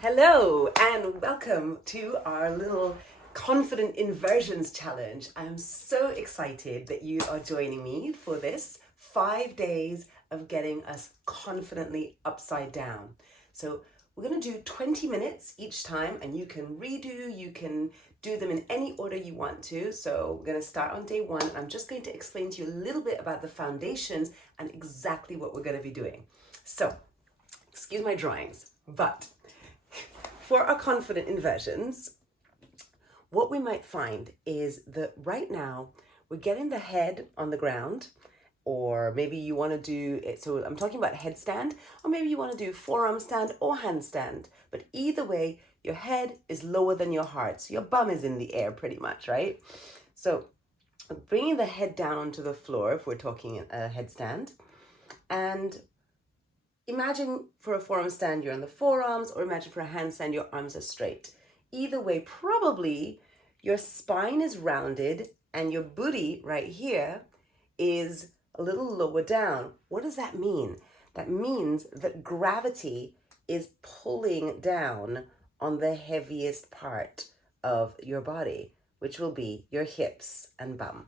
Hello and welcome to our little confident inversions challenge. I'm so excited that you are joining me for this 5 days of getting us confidently upside down. So we're going to do 20 minutes each time, and you can redo, you can do them in any order you want to. So we're going to start on day one. I'm just going to explain to you a little bit about the foundations and exactly what we're going to be doing. So, excuse my drawings, but for our confident inversions, what we might find is that right now we're getting the head on the ground, or maybe you want to do it. So I'm talking about headstand, or maybe you want to do forearm stand or handstand. But either way, your head is lower than your heart. So your bum is in the air pretty much, right? So bringing the head down onto the floor, if we're talking a headstand, and imagine for a forearm stand, you're on the forearms, or imagine for a handstand, your arms are straight. Either way, probably your spine is rounded and your booty right here is a little lower down. What does that mean? That means that gravity is pulling down on the heaviest part of your body, which will be your hips and bum.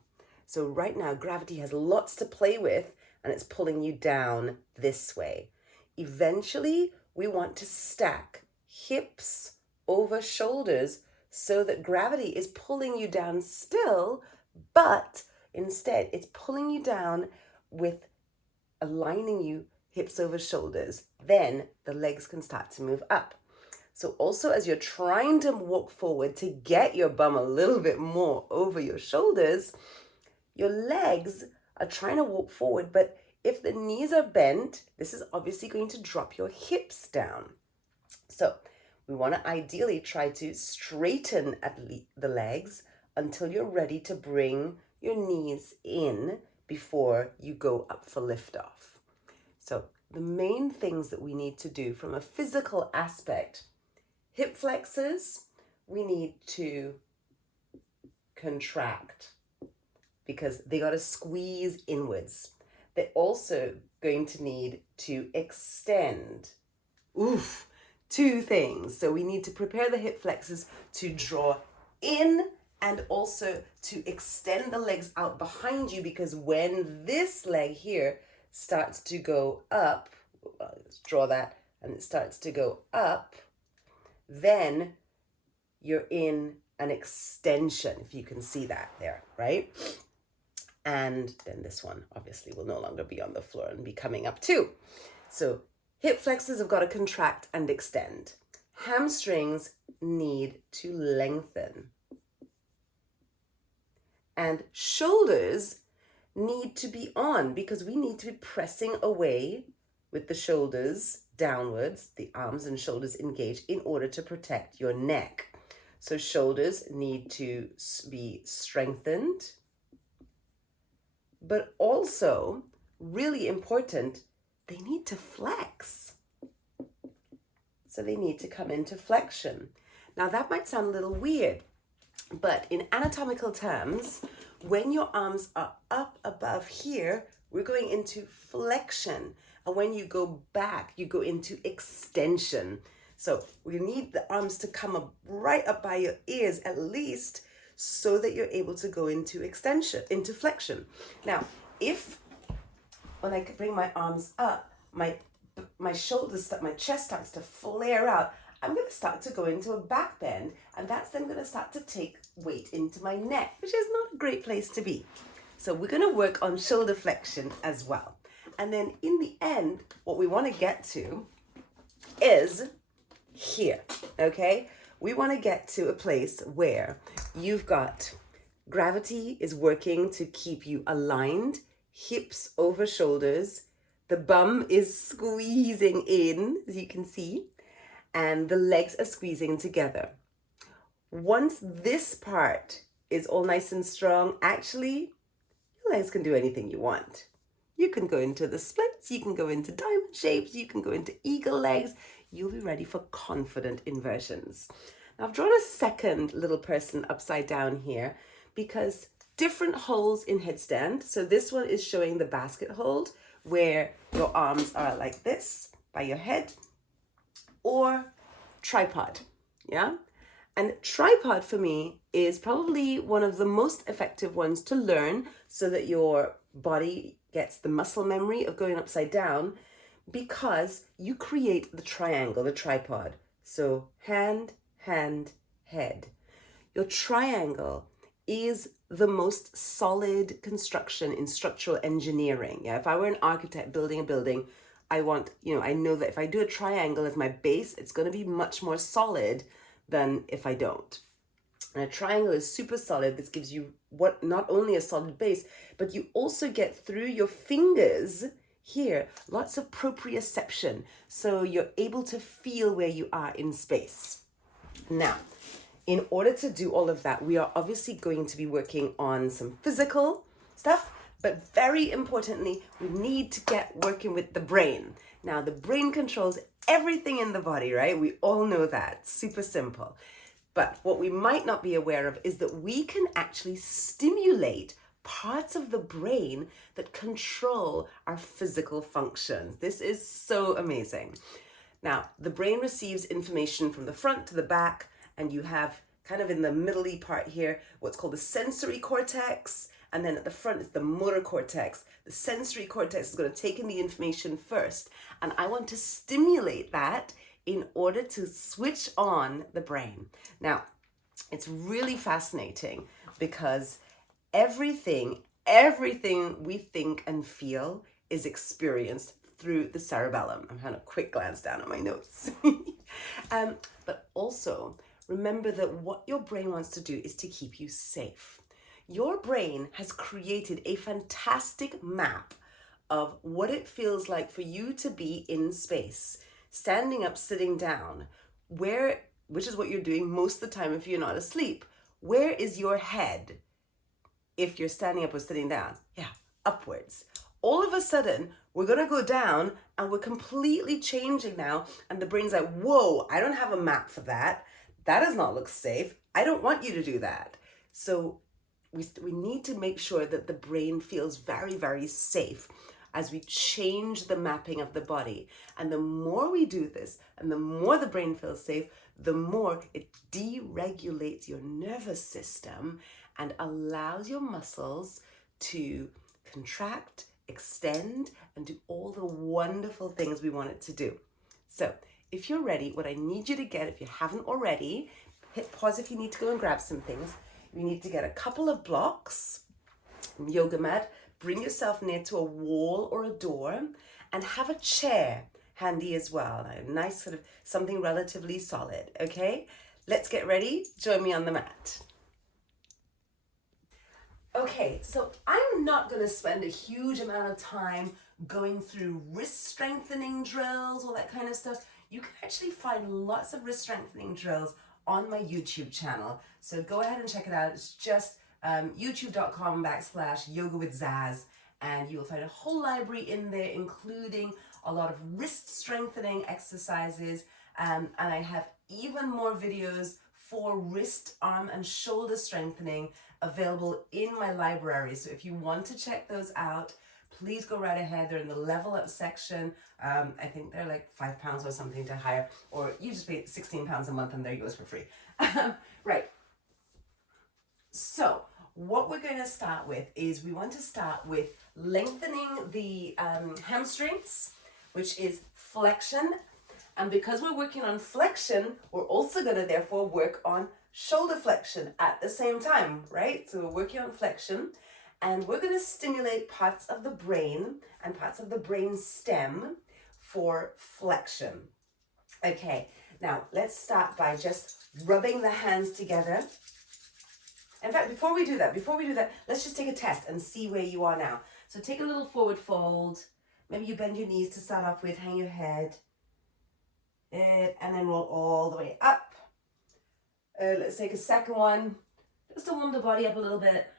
So right now, gravity has lots to play with, and it's pulling you down this way. Eventually, we want to stack hips over shoulders so that gravity is pulling you down still, but instead it's pulling you down with aligning you hips over shoulders. Then the legs can start to move up. So also, as you're trying to walk forward to get your bum a little bit more over your shoulders, your legs are trying to walk forward, but if the knees are bent, this is obviously going to drop your hips down. So we want to ideally try to straighten the legs until you're ready to bring your knees in before you go up for liftoff. So the main things that we need to do from a physical aspect, hip flexors, we need to contract because they got to squeeze inwards. They're also going to need to extend. Two things. So we need to prepare the hip flexors to draw in and also to extend the legs out behind you, because when this leg here starts to go up, let's draw that, and it starts to go up, then you're in an extension, if you can see that there, right? And then this one obviously will no longer be on the floor and be coming up too. So hip flexors have got to contract and extend. Hamstrings need to lengthen. And shoulders need to be on, because we need to be pressing away with the shoulders downwards, the arms and shoulders engaged, in order to protect your neck. So shoulders need to be strengthened, but also, really important, they need to flex. So they need to come into flexion. Now that might sound a little weird, but in anatomical terms, when your arms are up above here, we're going into flexion. And when you go back, you go into extension. So we need the arms to come up right up by your ears at least, so that you're able to go into extension, into flexion. Now, when I bring my arms up, my shoulders, my chest starts to flare out, I'm going to start to go into a back bend, and that's then going to start to take weight into my neck, which is not a great place to be. So we're going to work on shoulder flexion as well. And then in the end, what we want to get to is here, okay? We want to get to a place where you've got gravity is working to keep you aligned, hips over shoulders, the bum is squeezing in, as you can see, and the legs are squeezing together. Once this part is all nice and strong, actually, your legs can do anything you want. You can go into the splits, you can go into diamond shapes, you can go into eagle legs. You'll be ready for confident inversions. Now I've drawn a second little person upside down here because different holds in headstand. So this one is showing the basket hold, where your arms are like this by your head, or tripod, yeah? And tripod for me is probably one of the most effective ones to learn so that your body gets the muscle memory of going upside down, because you create the triangle, the tripod. So hand, hand, head. Your triangle is the most solid construction in structural engineering. Yeah, if I were an architect building a building, I want, I know that if I do a triangle as my base, it's going to be much more solid than if I don't. And a triangle is super solid. This gives you not only a solid base, but you also get through your fingers here lots of proprioception. So you're able to feel where you are in space. Now, in order to do all of that, we are obviously going to be working on some physical stuff, but very importantly, we need to get working with the brain. Now, the brain controls everything in the body, right? We all know that. Super simple. But what we might not be aware of is that we can actually stimulate parts of the brain that control our physical functions. This is so amazing. Now, the brain receives information from the front to the back, and you have kind of in the middly part here what's called the sensory cortex, and then at the front is the motor cortex. The sensory cortex is going to take in the information first, and I want to stimulate that in order to switch on the brain. Now, it's really fascinating because everything we think and feel is experienced through the cerebellum. I'm having a quick glance down at my notes. But also, remember that what your brain wants to do is to keep you safe. Your brain has created a fantastic map of what it feels like for you to be in space, standing up, sitting down, which is what you're doing most of the time if you're not asleep. Where is your head if you're standing up or sitting down? Yeah, upwards. All of a sudden, we're going to go down and we're completely changing now. And the brain's like, whoa, I don't have a map for that. That does not look safe. I don't want you to do that. So we need to make sure that the brain feels very, very safe as we change the mapping of the body. And the more we do this, and the more the brain feels safe, the more it deregulates your nervous system and allows your muscles to contract, extend, and do all the wonderful things we want it to do. So if you're ready, what I need you to get, if you haven't already, hit pause if you need to go and grab some things. You need to get a couple of blocks, yoga mat, bring yourself near to a wall or a door, and have a chair handy as well. A nice sort of something relatively solid, okay? Let's get ready. Join me on the mat. Okay, so I'm not going to spend a huge amount of time going through wrist strengthening drills, all that kind of stuff. You can actually find lots of wrist strengthening drills on my YouTube channel. So go ahead and check it out. It's just youtube.com/yoga with Zaz, and you'll find a whole library in there, including a lot of wrist strengthening exercises. And I have even more videos for wrist, arm, and shoulder strengthening available in my library. So if you want to check those out, please go right ahead. They're in the level up section. I think they're like £5 or something to hire, or you just pay £16 a month and there it goes for free. Right. So what we're going to start with is we want to start with lengthening the hamstrings, which is flexion. And because we're working on flexion, we're also going to therefore work on shoulder flexion at the same time, right? So we're working on flexion, and we're going to stimulate parts of the brain and parts of the brain stem for flexion. Okay, now let's start by just rubbing the hands together. In fact, before we do that, let's just take a test and see where you are now. So take a little forward fold. Maybe you bend your knees to start off with, hang your head, and then roll all the way up. Let's take a second one, just to warm the body up a little bit.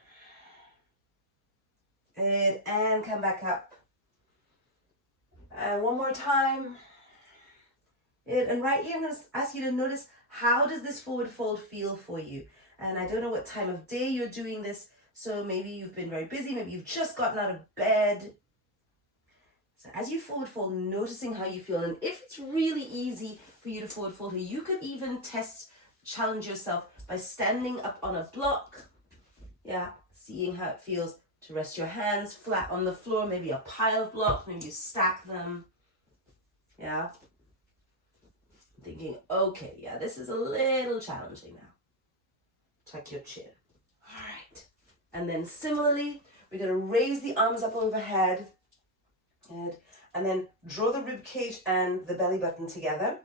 And come back up. And one more time. And right here, I'm going to ask you to notice, how does this forward fold feel for you? And I don't know what time of day you're doing this, so maybe you've been very busy, maybe you've just gotten out of bed. So as you forward fold, noticing how you feel, and if it's really easy, for you to forward fold here. You could even challenge yourself by standing up on a block. Yeah, seeing how it feels to rest your hands flat on the floor, maybe a pile of blocks, maybe you stack them. Yeah. Thinking, okay, yeah, this is a little challenging now. Tuck your chin. All right. And then similarly, we're going to raise the arms up overhead. And then draw the rib cage and the belly button together.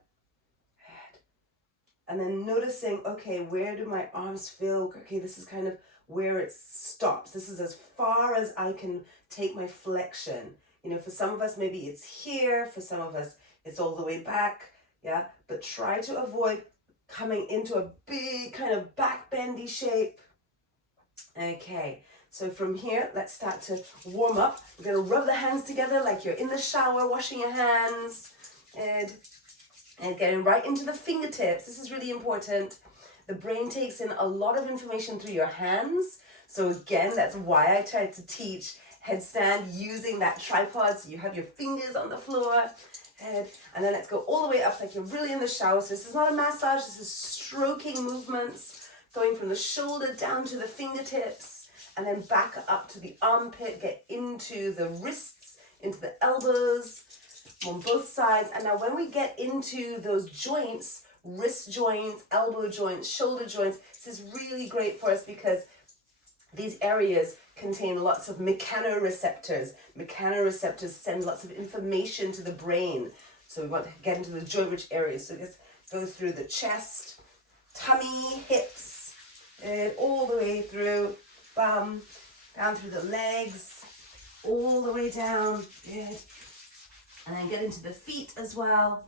And then noticing, okay, where do my arms feel? Okay, this is kind of where it stops. This is as far as I can take my flexion. You know, for some of us, maybe it's here. For some of us, it's all the way back. Yeah, but try to avoid coming into a big kind of back bendy shape. Okay, so from here, let's start to warm up. We're going to rub the hands together like you're in the shower, washing your hands. And getting right into the fingertips. This is really important. The brain takes in a lot of information through your hands. So again, that's why I tried to teach headstand using that tripod. So you have your fingers on the floor. And then let's go all the way up like you're really in the shower. So this is not a massage. This is stroking movements, going from the shoulder down to the fingertips, and then back up to the armpit, get into the wrists, into the elbows, on both sides. And now when we get into those joints, wrist joints, elbow joints, shoulder joints, this is really great for us because these areas contain lots of mechanoreceptors. Mechanoreceptors send lots of information to the brain. So we want to get into the joint-rich areas. So just go through the chest, tummy, hips, and all the way through, bum, down through the legs, all the way down. Good. And then get into the feet as well.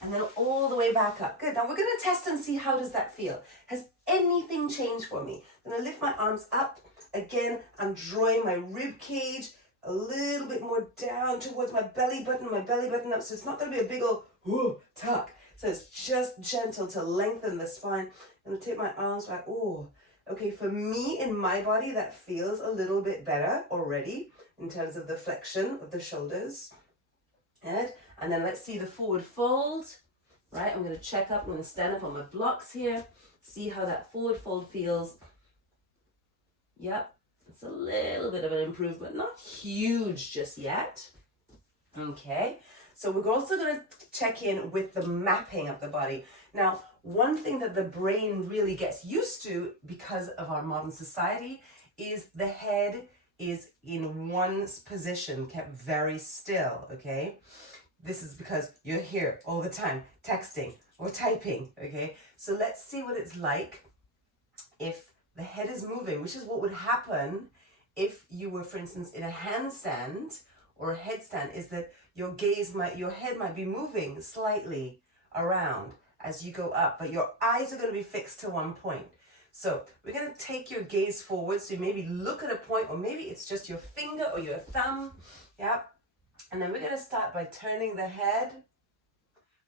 And then all the way back up. Good. Now we're going to test and see how does that feel. Has anything changed for me? I'm going to lift my arms up. Again, I'm drawing my rib cage a little bit more down towards my belly button up. So it's not going to be a big old tuck. So it's just gentle to lengthen the spine. I'm going to take my arms back. Oh, okay. For me, in my body, that feels a little bit better already in terms of the flexion of the shoulders. Good. And then let's see the forward fold, right? I'm going to check up. I'm going to stand up on my blocks here. See how that forward fold feels. Yep. It's a little bit of an improvement. Not huge just yet. Okay. So we're also going to check in with the mapping of the body. Now, one thing that the brain really gets used to because of our modern society is the head is in one position, kept very still, okay? This is because you're here all the time, texting or typing, okay? So let's see what it's like if the head is moving, which is what would happen if you were, for instance, in a handstand or a headstand, is that your head might be moving slightly around as you go up, but your eyes are going to be fixed to one point. So we're going to take your gaze forward. So you maybe look at a point, or maybe it's just your finger or your thumb. Yeah. And then we're going to start by turning the head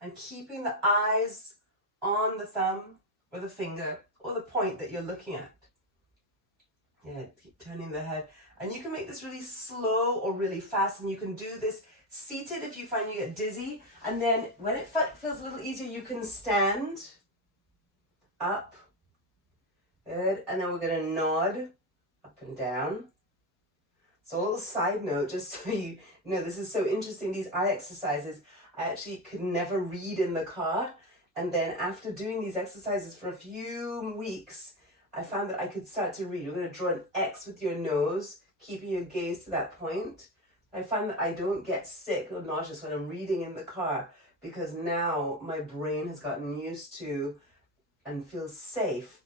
and keeping the eyes on the thumb or the finger or the point that you're looking at. Yeah, keep turning the head. And you can make this really slow or really fast. And you can do this seated if you find you get dizzy. And then when it feels a little easier, you can stand up. Good. And then we're going to nod up and down. So a little side note, just so you know, this is so interesting, these eye exercises, I actually could never read in the car. And then after doing these exercises for a few weeks, I found that I could start to read. We're going to draw an X with your nose, keeping your gaze to that point. I find that I don't get sick or nauseous when I'm reading in the car because now my brain has gotten used to and feels safe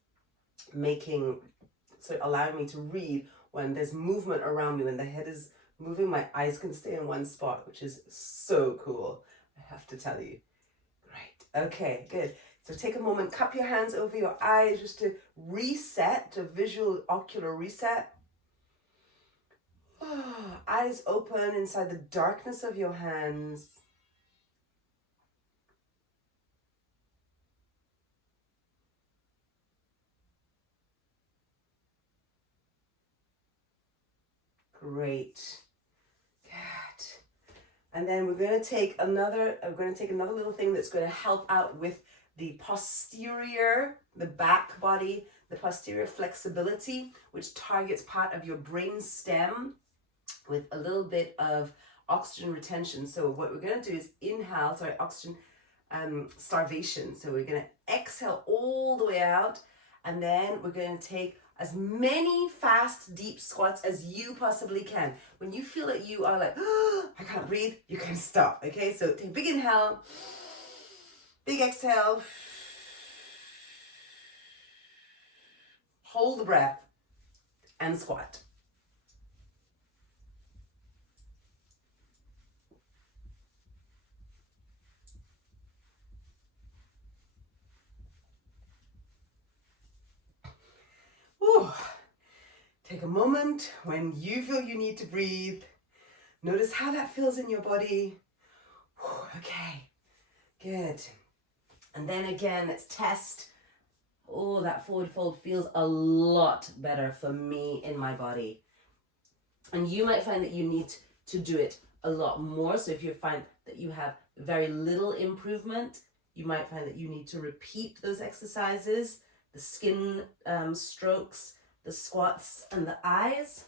allowing me to read when there's movement around me. When the head is moving, my eyes can stay in one spot, which is so cool, I have to tell you. Great. Okay, good. So take a moment, cup your hands over your eyes just to reset, a visual ocular reset. Oh, eyes open inside the darkness of your hands. Great. Good. And then we're going to take another little thing that's going to help out with the posterior, the back body, the posterior flexibility, which targets part of your brain stem with a little bit of oxygen retention. So what we're going to do is inhale, oxygen starvation. So we're going to exhale all the way out, and then we're going to take as many fast, deep squats as you possibly can. When you feel that you are like, oh, I can't breathe, you can stop, okay? So take a big inhale, big exhale, hold the breath, and squat. Ooh. Take a moment when you feel you need to breathe. Notice how that feels in your body. Okay, good. And then again, let's test. Oh, that forward fold feels a lot better for me in my body. And you might find that you need to do it a lot more. So if you find that you have very little improvement, you might find that you need to repeat those exercises, the skin strokes, the squats and the eyes,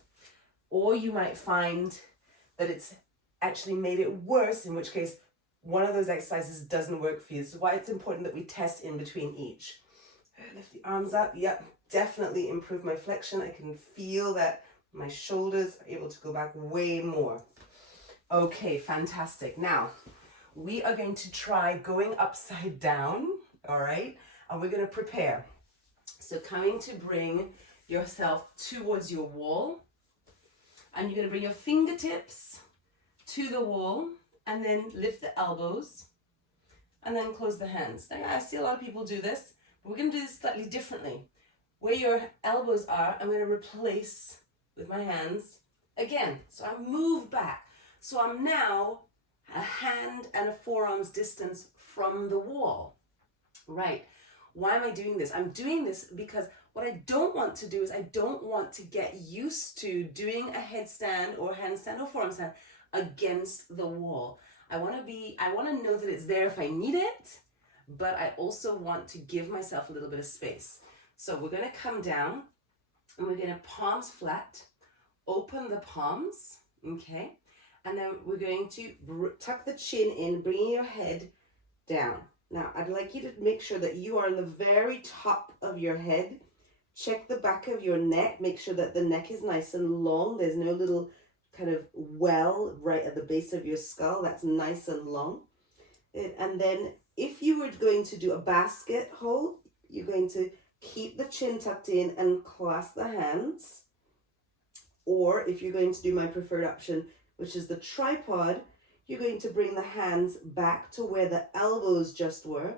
or you might find that it's actually made it worse, in which case one of those exercises doesn't work for you. So why it's important that we test in between each. Lift the arms up. Yep, definitely improve my flexion. I can feel that my shoulders are able to go back way more. Okay, fantastic. Now, we are going to try going upside down, all right? And we're going to prepare. So coming to bring yourself towards your wall, and you're going to bring your fingertips to the wall, and then lift the elbows, and then close the hands. Now, I see a lot of people do this, but we're going to do this slightly differently. Where your elbows are, I'm going to replace with my hands again. So I move back. So I'm now a hand and a forearm's distance from the wall. Right. Why am I doing this? I'm doing this because what I don't want to do is I don't want to get used to doing a headstand or handstand or forearm stand against the wall. I want to know that it's there if I need it, but I also want to give myself a little bit of space. So we're going to come down and we're going to palms flat, open the palms, okay? And then we're going to tuck the chin in, bringing your head down. Now, I'd like you to make sure that you are in the very top of your head. Check the back of your neck. Make sure that the neck is nice and long. There's no little kind of well right at the base of your skull. That's nice and long. And then if you were going to do a basket hold, you're going to keep the chin tucked in and clasp the hands. Or if you're going to do my preferred option, which is the tripod, you're going to bring the hands back to where the elbows just were.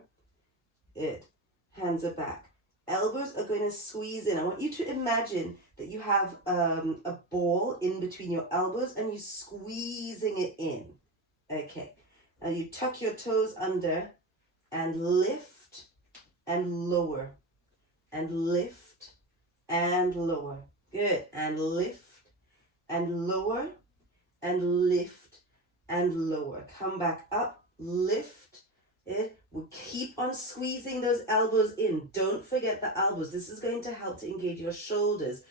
Hands are back. Elbows are going to squeeze in. I want you to imagine that you have a ball in between your elbows and you're squeezing it in. Okay. Now you tuck your toes under and lift and lower. And lift and lower. Good. And lift and lower and lift and lower. Come back up, lift it. We'll keep on squeezing those elbows in. Don't forget the elbows. This is going to help to engage your shoulders.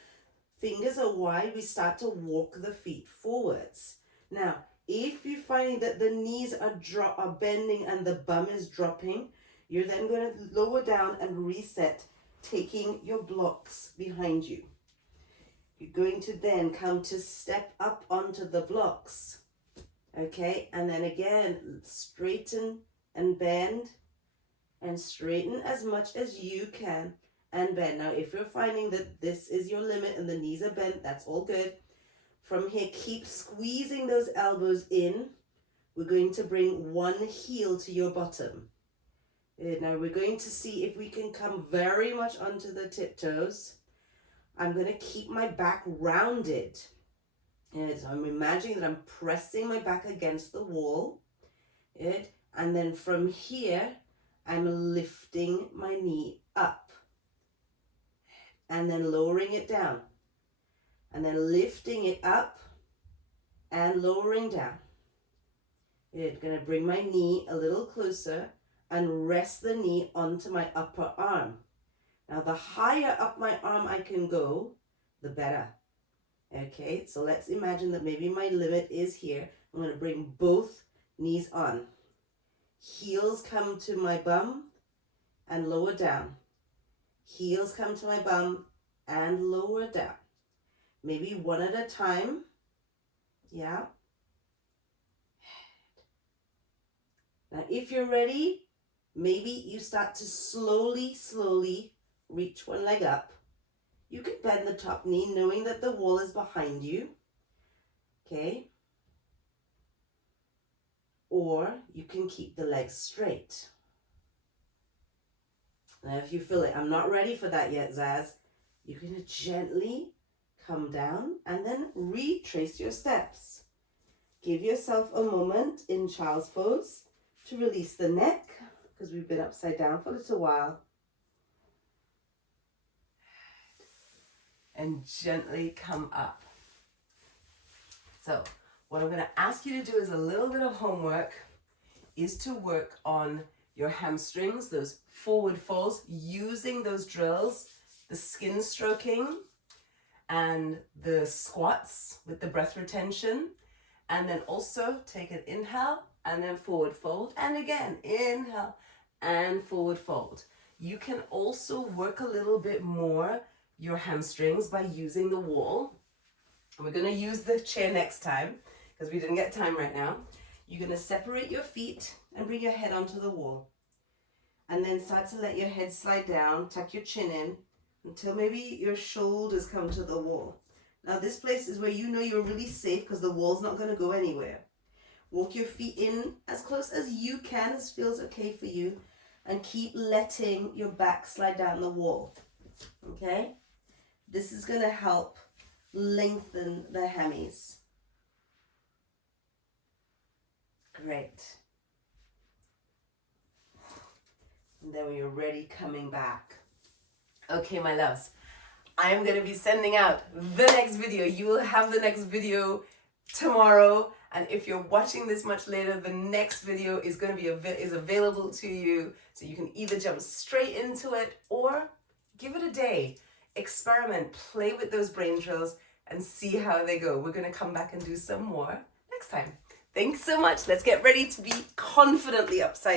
Fingers are wide. We start to walk the feet forwards. Now, if you're finding that the knees are bending and the bum is dropping, you're then going to lower down and reset, taking your blocks behind you. You're going to then come to step up onto the blocks. Okay, and then again, straighten and bend, and straighten as much as you can and bend. Now, if you're finding that this is your limit and the knees are bent, that's all good. From here, keep squeezing those elbows in. We're going to bring one heel to your bottom. Now, we're going to see if we can come very much onto the tiptoes. I'm going to keep my back rounded. So I'm imagining that I'm pressing my back against the wall. And then from here, I'm lifting my knee up. And then lowering it down. And then lifting it up and lowering down. Good. Gonna bring my knee a little closer and rest the knee onto my upper arm. Now, the higher up my arm I can go, the better. Okay, so let's imagine that maybe my limit is here. I'm going to bring both knees on. Heels come to my bum and lower down. Heels come to my bum and lower down. Maybe one at a time. Yeah. Now, if you're ready, maybe you start to slowly reach one leg up. You can bend the top knee knowing that the wall is behind you. Okay. Or you can keep the legs straight. Now, if you feel it, I'm not ready for that yet, Zaz. You're going to gently come down and then retrace your steps. Give yourself a moment in child's pose to release the neck because we've been upside down for a little while. And gently come up. So what I'm going to ask you to do is a little bit of homework, is to work on your hamstrings, those forward folds, using those drills, the skin stroking and the squats with the breath retention. And then also take an inhale and then forward fold. And again, inhale and forward fold. You can also work a little bit more your hamstrings by using the wall. We're going to use the chair next time because we didn't get time right now. You're going to separate your feet and bring your head onto the wall. And then start to let your head slide down, tuck your chin in until maybe your shoulders come to the wall. Now this place is where you know you're really safe because the wall's not going to go anywhere. Walk your feet in as close as you can, as feels okay for you, and keep letting your back slide down the wall. Okay? This is going to help lengthen the hammies. Great. And then when you're ready, coming back. Okay, my loves, I am going to be sending out the next video. You will have the next video tomorrow. And if you're watching this much later, the next video is going to be available to you. So you can either jump straight into it or give it a day. Experiment, play with those brain drills and see how they go. We're going to come back and do some more next time. Thanks so much. Let's get ready to be confidently upside